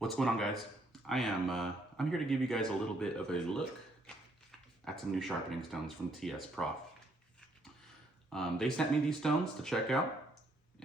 What's going on, guys? I'm here to give you guys a little bit of a look at some new sharpening stones from TS Prof. They sent me these stones to check out,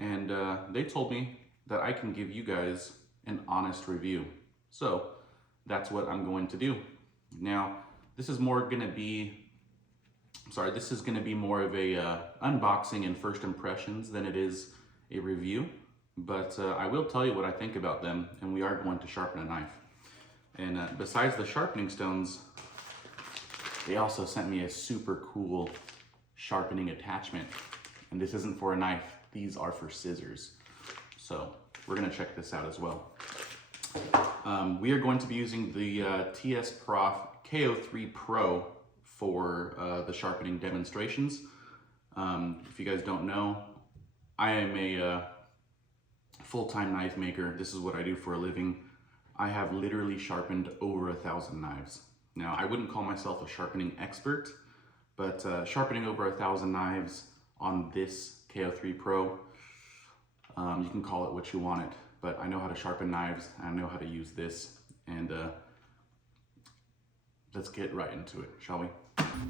and they told me that I can give you guys an honest review. So that's what I'm going to do. Now, this is more going to be, this is going to be more of a unboxing and first impressions than it is a review. But I will tell you what I think about them, and we are going to sharpen a knife. And besides the sharpening stones, they also sent me a super cool sharpening attachment. And this isn't for a knife, these are for scissors. So we're gonna check this out as well. We are going to be using the TS Prof KO3 Pro for the sharpening demonstrations. If you guys don't know, I am a full-time knife maker. This is what I do for a living. I have literally sharpened over 1,000 knives. Now, I wouldn't call myself a sharpening expert, but sharpening over 1,000 knives on this KO3 Pro, you can call it what you want it, but I know how to sharpen knives, and I know how to use this, and let's get right into it, shall we?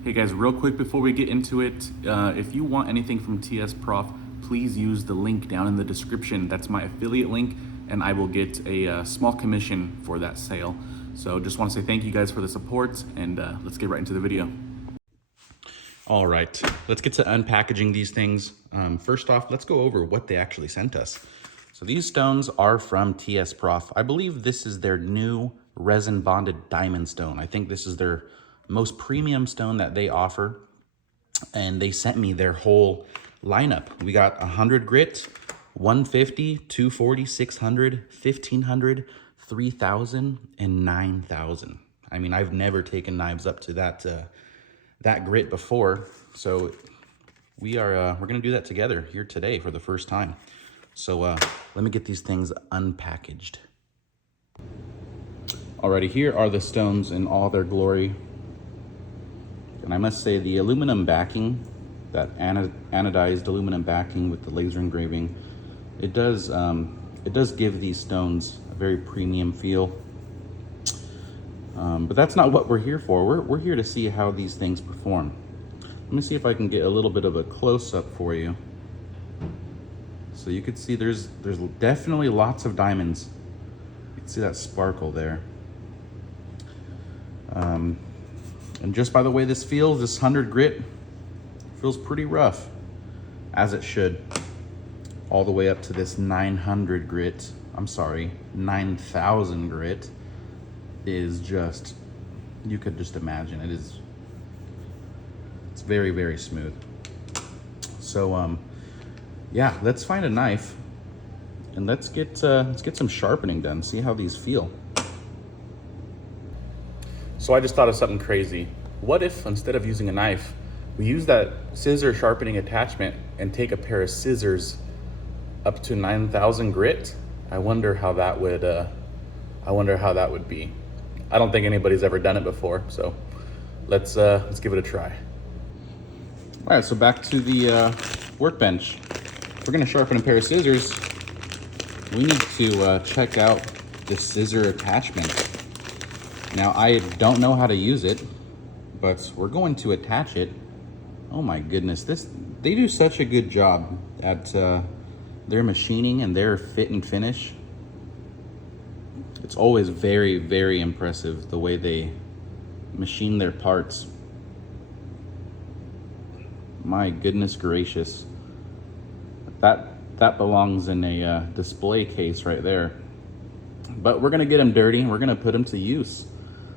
Hey guys, real quick before we get into it, if you want anything from TS Prof, please use the link down in the description. That's my affiliate link, and I will get a small commission for that sale. So just want to say thank you guys for the support, and let's get right into the video. All right, let's get to unpackaging these things. First off, let's go over what they actually sent us. So these stones are from TS Prof. I believe this is their new resin bonded diamond stone. I think this is their most premium stone that they offer, and they sent me their whole lineup. We got 100 grit, 150, 240, 600, 1500, 3000, and 9000. I mean, I've never taken knives up to that grit before, so we're gonna do that together here today for the first time. So let me get these things unpackaged. Alrighty, here are the stones in all their glory. And I must say, the aluminum backing, that anodized aluminum backing with the laser engraving, it does give these stones a very premium feel. But that's not what we're here for. We're here to see how these things perform. Let me see if I can get a little bit of a close-up for you. So you can see there's definitely lots of diamonds. You can see that sparkle there. And just by the way this feels, this 100 grit feels pretty rough, as it should. All the way up to this 900 grit, 9,000 grit is just, you could just imagine, it's very, very smooth. So yeah, let's find a knife and let's get some sharpening done, see how these feel. So I just thought of something crazy. What if instead of using a knife, we use that scissor sharpening attachment and take a pair of scissors up to 9,000 grit? I wonder how that would be. I don't think anybody's ever done it before, so let's give it a try. All right, so back to the workbench. If we're gonna sharpen a pair of scissors, we need to check out the scissor attachment. Now, I don't know how to use it, but we're going to attach it. Oh my goodness, they do such a good job at their machining and their fit and finish. It's always very, very impressive the way they machine their parts. My goodness gracious. That belongs in a display case right there. But we're gonna get them dirty and we're gonna put them to use.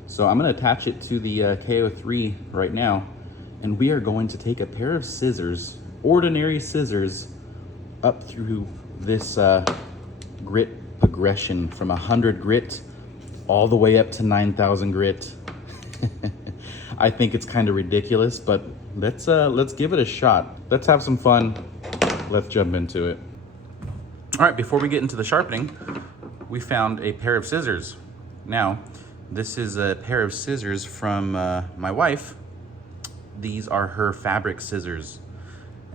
So I'm gonna attach it to the KO3 right now, and we are going to take a pair of scissors, ordinary scissors, up through this grit progression from 100 grit all the way up to 9,000 grit. I think it's kind of ridiculous, but let's give it a shot. Let's have some fun. Let's jump into it. All right, before we get into the sharpening, we found a pair of scissors. Now, this is a pair of scissors from my wife. These are her fabric scissors.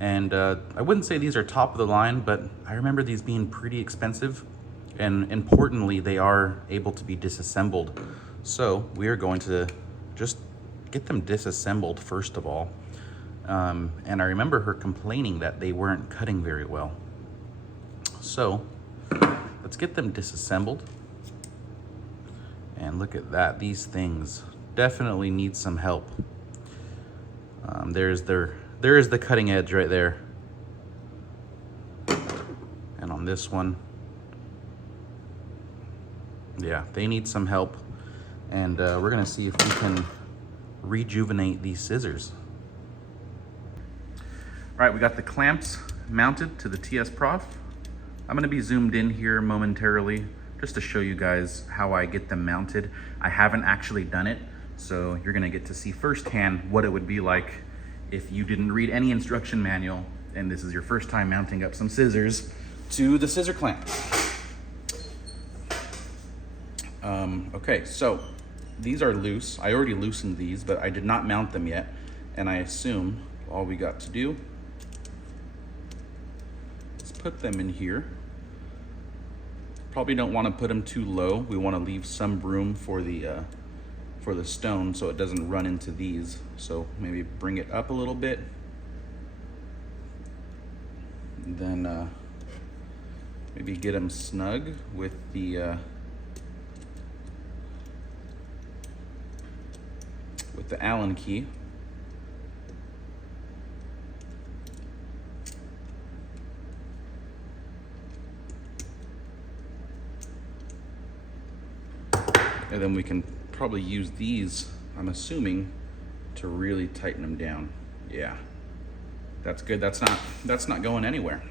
And I wouldn't say these are top of the line, but I remember these being pretty expensive. And importantly, they are able to be disassembled. So we are going to just get them disassembled first of all. And I remember her complaining that they weren't cutting very well. So let's get them disassembled. And look at that, these things definitely need some help. There is the cutting edge right there. And on this one, yeah, they need some help. And we're gonna see if we can rejuvenate these scissors. All right, we got the clamps mounted to the TS Prof. I'm gonna be zoomed in here momentarily just to show you guys how I get them mounted. I haven't actually done it, so you're gonna get to see firsthand what it would be like if you didn't read any instruction manual and this is your first time mounting up some scissors to the scissor clamp. Okay, so these are loose. I already loosened these, but I did not mount them yet. And I assume all we got to do is put them in here. Probably don't want to put them too low. We want to leave some room for the stone so it doesn't run into these. So maybe bring it up a little bit. And then maybe get them snug with the Allen key. And then we can probably use these, I'm assuming, to really tighten them down. Yeah, that's good. That's not going anywhere.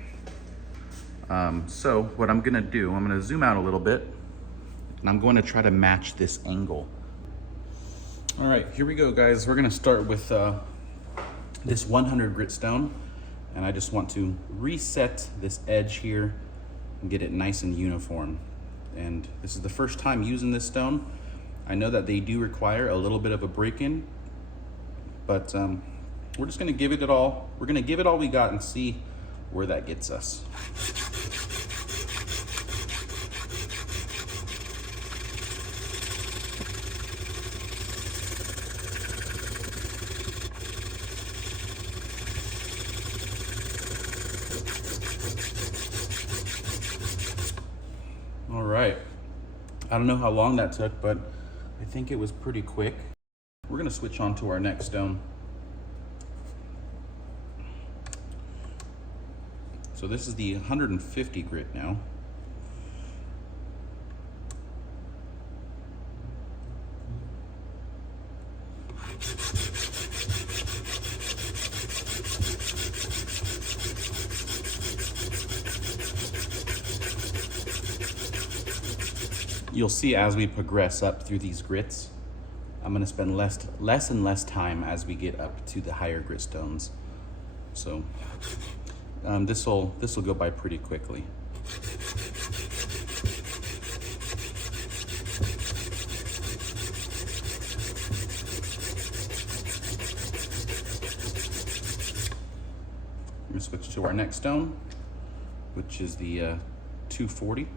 So what I'm gonna do, I'm gonna zoom out a little bit and I'm going to try to match this angle. All right, here we go, guys. We're gonna start with this 100 grit stone, and I just want to reset this edge here and get it nice and uniform. And this is the first time using this stone. I know that they do require a little bit of a break-in, but we're just gonna give it all. We're gonna give it all we got and see where that gets us. All right, I don't know how long that took, but I think it was pretty quick. We're gonna switch on to our next stone. So this is the 150 grit now. You'll see as we progress up through these grits, I'm gonna spend less and less time as we get up to the higher grit stones. So this will go by pretty quickly. I'm gonna switch to our next stone, which is the 240.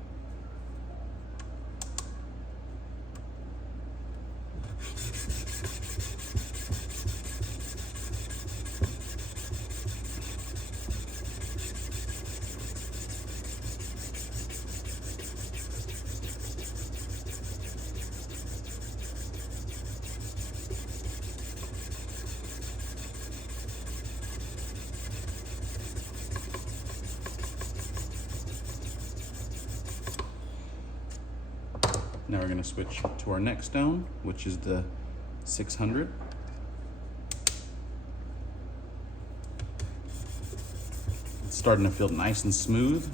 Now we're gonna switch to our next stone, which is the 600. It's starting to feel nice and smooth.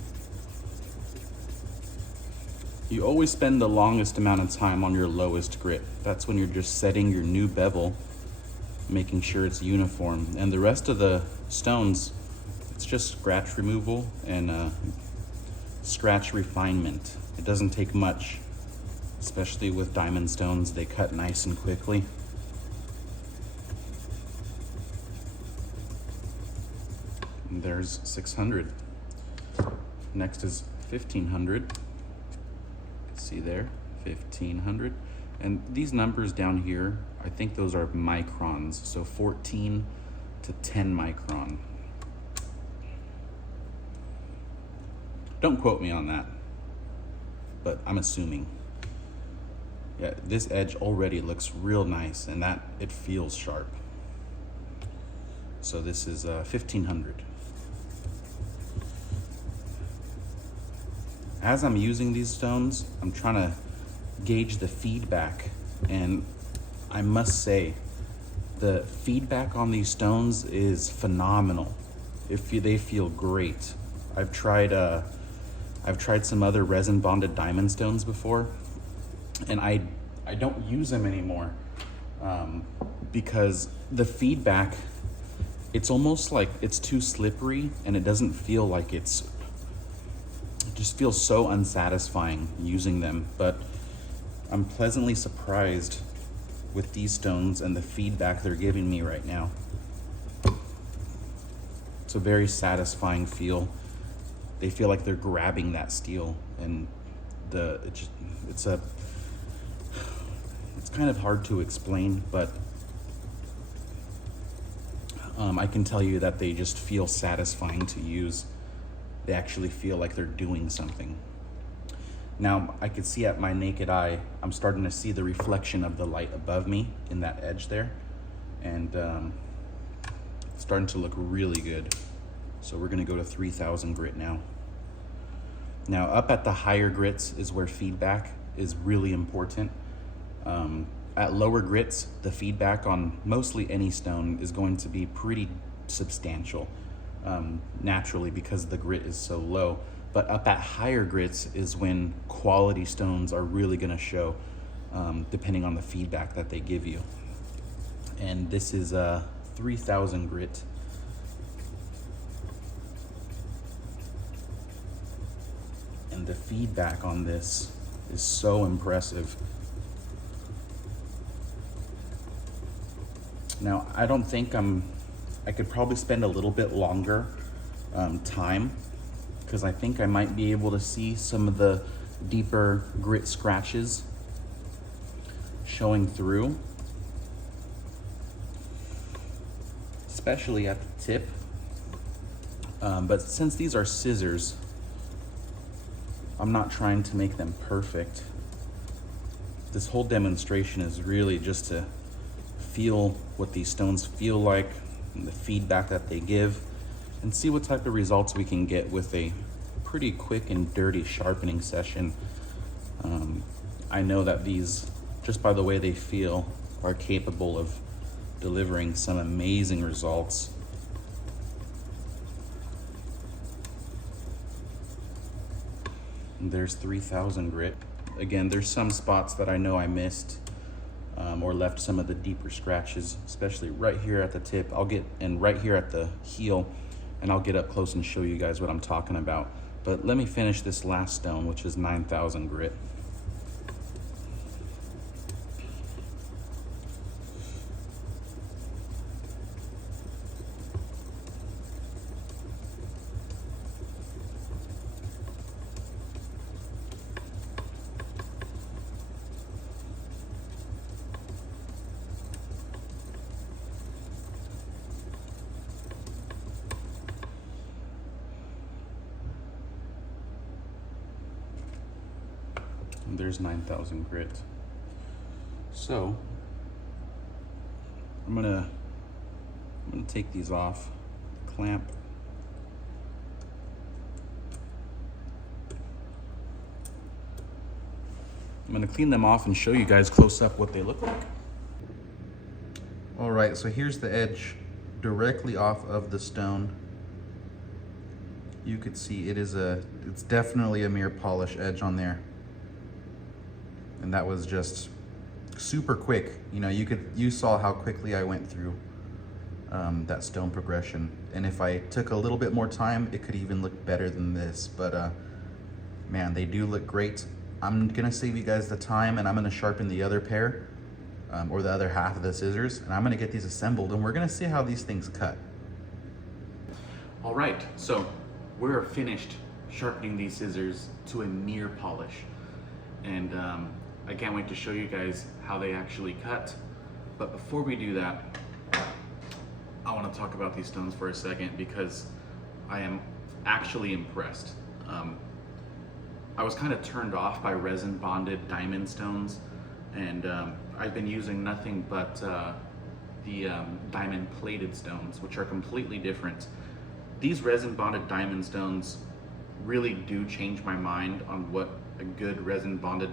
You always spend the longest amount of time on your lowest grit. That's when you're just setting your new bevel, making sure it's uniform. And the rest of the stones, it's just scratch removal and scratch refinement. It doesn't take much. Especially with diamond stones, they cut nice and quickly. And there's 600. Next is 1500. See there, 1500. And these numbers down here, I think those are microns, so 14 to 10 micron. Don't quote me on that, but I'm assuming. Yeah, this edge already looks real nice, and that it feels sharp. So this is 1500. As I'm using these stones, I'm trying to gauge the feedback, and I must say the feedback on these stones is phenomenal. They feel great. I've tried some other resin bonded diamond stones before, and I don't use them anymore because the feedback, it's almost like it's too slippery, and it doesn't feel like it just feels so unsatisfying using them. But I'm pleasantly surprised with these stones and the feedback they're giving me right now. It's a very satisfying feel. They feel like they're grabbing that steel, and it's kind of hard to explain, but I can tell you that they just feel satisfying to use. They actually feel like they're doing something. Now, I could see at my naked eye, I'm starting to see the reflection of the light above me in that edge there, and it's starting to look really good. So we're gonna go to 3000 grit now. Now, up at the higher grits is where feedback is really important. At lower grits, the feedback on mostly any stone is going to be pretty substantial, naturally, because the grit is so low. But up at higher grits is when quality stones are really gonna show, depending on the feedback that they give you. And this is 3000 grit. And the feedback on this is so impressive. Now, I don't think I could probably spend a little bit longer time, because I think I might be able to see some of the deeper grit scratches showing through, especially at the tip. But since these are scissors, I'm not trying to make them perfect. This whole demonstration is really just to feel what these stones feel like and the feedback that they give, and see what type of results we can get with a pretty quick and dirty sharpening session. I know that these, just by the way they feel, are capable of delivering some amazing results. And there's 3000 grit. Again, there's some spots that I know I missed or left some of the deeper scratches, especially right here at the tip. And right here at the heel, and I'll get up close and show you guys what I'm talking about. But let me finish this last stone, which is 9000 grit. And there's 9000 grit. So I'm gonna take these off, clamp. I'm gonna clean them off and show you guys close up what they look like. All right, so here's the edge directly off of the stone. You could see it's definitely a mirror polish edge on there. And that was just super quick. You know, you saw how quickly I went through that stone progression. And if I took a little bit more time, it could even look better than this. But man, they do look great. I'm gonna save you guys the time, and I'm gonna sharpen the other pair, or the other half of the scissors, and I'm gonna get these assembled, and we're gonna see how these things cut. All right, so we're finished sharpening these scissors to a near polish. and I can't wait to show you guys how they actually cut. But before we do that, I want to talk about these stones for a second because I am actually impressed. I was kind of turned off by resin bonded diamond stones, and I've been using nothing but the diamond plated stones, which are completely different. These resin bonded diamond stones really do change my mind on what a good resin bonded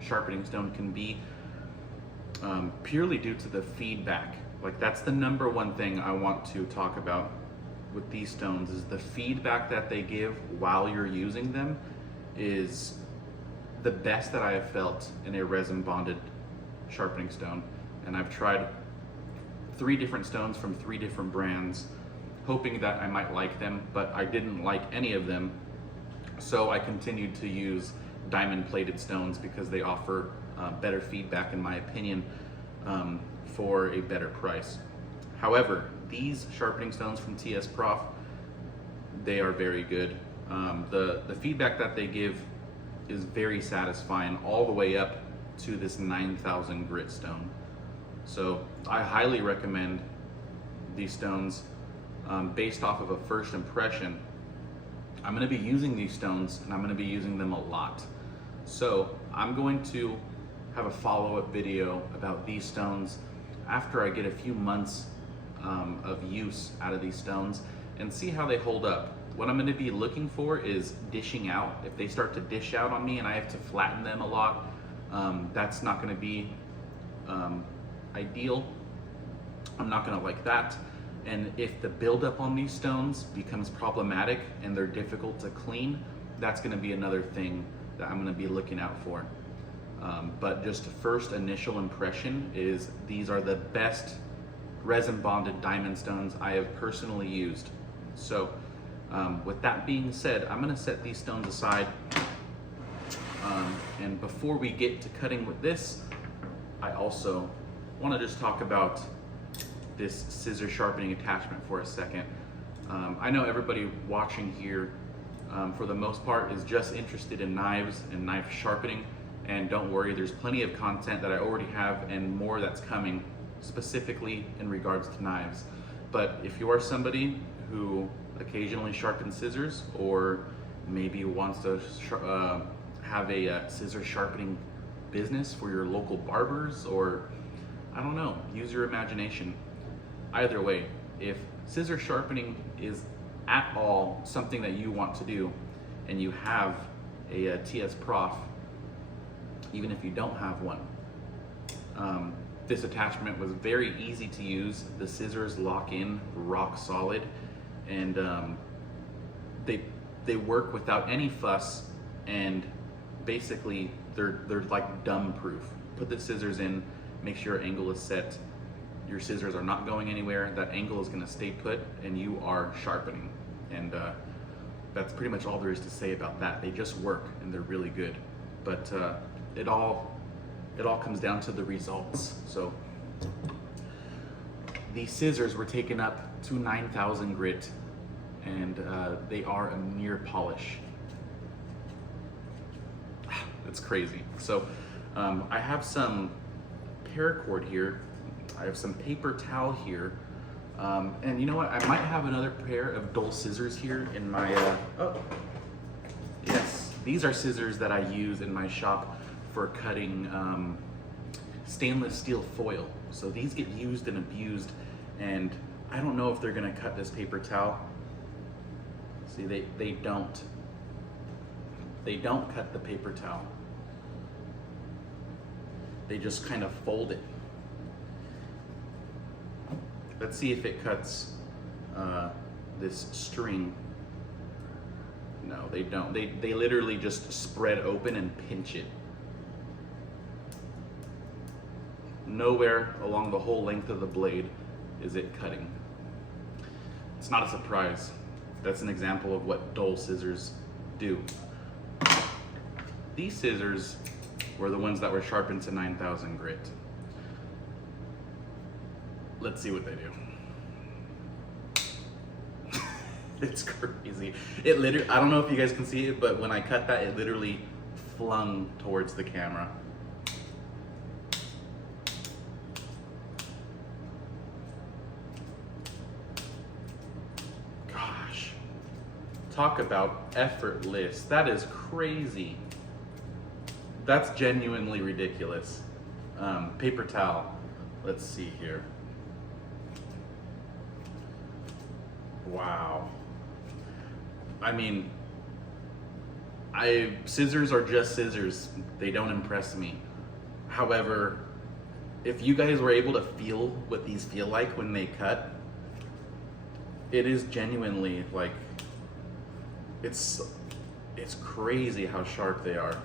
sharpening stone can be, purely due to the feedback. Like, that's the number one thing I want to talk about with these stones, is the feedback that they give while you're using them is the best that I have felt in a resin bonded sharpening stone. And I've tried 3 different stones from 3 different brands, hoping that I might like them, but I didn't like any of them. So I continued to use diamond plated stones because they offer better feedback, in my opinion, for a better price. However, these sharpening stones from TS Prof, they are very good. The feedback that they give is very satisfying, all the way up to this 9,000 grit stone. So I highly recommend these stones. Based off of a first impression, I'm going to be using these stones, and I'm going to be using them a lot. So I'm going to have a follow-up video about these stones after I get a few months of use out of these stones and see how they hold up. What I'm going to be looking for is dishing out. If they start to dish out on me and I have to flatten them a lot, that's not going to be ideal. I'm not going to like that. And if the buildup on these stones becomes problematic and they're difficult to clean, that's going to be another thing that I'm going to be looking out for. But just first initial impression is these are the best resin bonded diamond stones I have personally used. So with that being said, I'm going to set these stones aside. And before we get to cutting with this, I also want to just talk about this scissor sharpening attachment for a second. I know everybody watching here, for the most part, is just interested in knives and knife sharpening. And don't worry, there's plenty of content that I already have and more that's coming specifically in regards to knives. But if you are somebody who occasionally sharpens scissors, or maybe wants to have a scissor sharpening business for your local barbers, or I don't know, use your imagination. Either way, if scissor sharpening is at all something that you want to do, and you have a TS Prof, even if you don't have one, this attachment was very easy to use. The scissors lock in rock solid, and they work without any fuss, and basically they're like dumb proof. Put the scissors in, make sure your angle is set. Your scissors are not going anywhere. That angle is going to stay put, and you are sharpening. And that's pretty much all there is to say about that. They just work, and they're really good. But it all comes down to the results. So these scissors were taken up to 9,000 grit, and they are a near polish. It's crazy. So I have some paracord here. I have some paper towel here. And you know what? I might have another pair of dull scissors here in my, oh, yes. These are scissors that I use in my shop for cutting stainless steel foil. So these get used and abused, and I don't know if they're gonna cut this paper towel. See, they don't. They don't cut the paper towel. They just kind of fold it. Let's see if it cuts this string. No, they don't. They literally just spread open and pinch it. Nowhere along the whole length of the blade is it cutting. It's not a surprise. That's an example of what dull scissors do. These scissors were the ones that were sharpened to 9,000 grit. Let's see what they do. It's crazy. It literally, I don't know if you guys can see it, but when I cut that, it literally flung towards the camera. Gosh, talk about effortless. That is crazy. That's genuinely ridiculous. Paper towel. Let's see here. Wow. I mean, scissors are just scissors. They don't impress me. However, if you guys were able to feel what these feel like when they cut, it is genuinely like, it's crazy how sharp they are.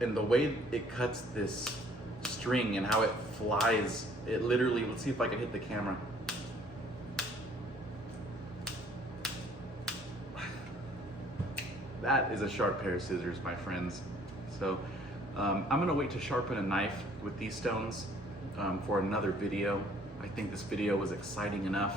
And the way it cuts this string and how it flies, it literally, let's see if I can hit the camera. That is a sharp pair of scissors, my friends. So I'm gonna wait to sharpen a knife with these stones for another video. I think this video was exciting enough.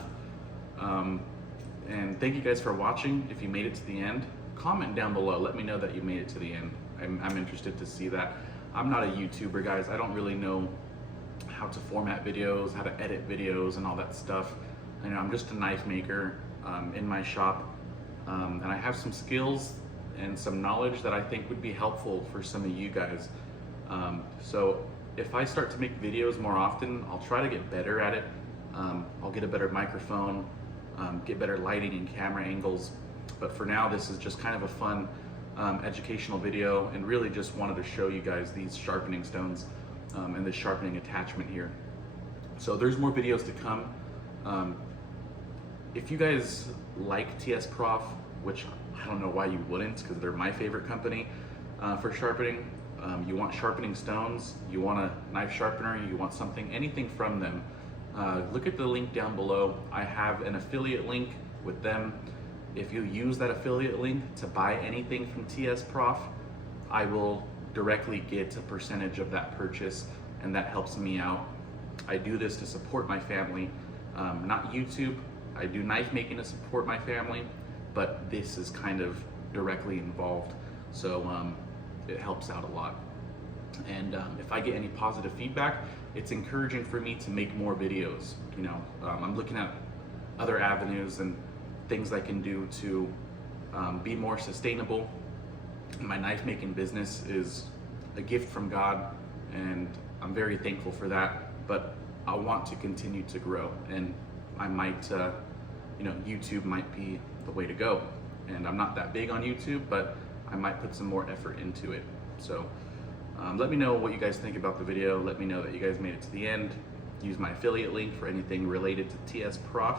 And thank you guys for watching. If you made it to the end, comment down below. Let me know that you made it to the end. I'm interested to see that. I'm not a YouTuber, guys. I don't really know how to format videos, how to edit videos and all that stuff. You know, I'm just a knife maker in my shop. And I have some skills and some knowledge that I think would be helpful for some of you guys. So if I start to make videos more often, I'll try to get better at it. I'll get a better microphone, get better lighting and camera angles. But for now, this is just kind of a fun educational video, and really just wanted to show you guys these sharpening stones and this sharpening attachment here. So there's more videos to come. If you guys like TS Prof, which I don't know why you wouldn't, because they're my favorite company for sharpening. You want sharpening stones, you want a knife sharpener, you want something, anything from them, look at the link down below. I have an affiliate link with them. If you use that affiliate link to buy anything from TS Prof, I will directly get a percentage of that purchase, and that helps me out. I do this to support my family, not YouTube. I do knife making to support my family, but this is kind of directly involved, so it helps out a lot. And if I get any positive feedback, it's encouraging for me to make more videos. You know, I'm looking at other avenues and things I can do to be more sustainable. My knife making business is a gift from God, and I'm very thankful for that, but I want to continue to grow, and I might, you know, YouTube might be the way to go. And I'm not that big on YouTube, but I might put some more effort into it. So let me know what you guys think about the video. Let me know that you guys made it to the end. Use my affiliate link for anything related to TS Prof,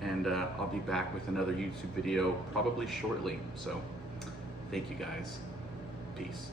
and I'll be back with another YouTube video probably shortly. So thank you guys. Peace.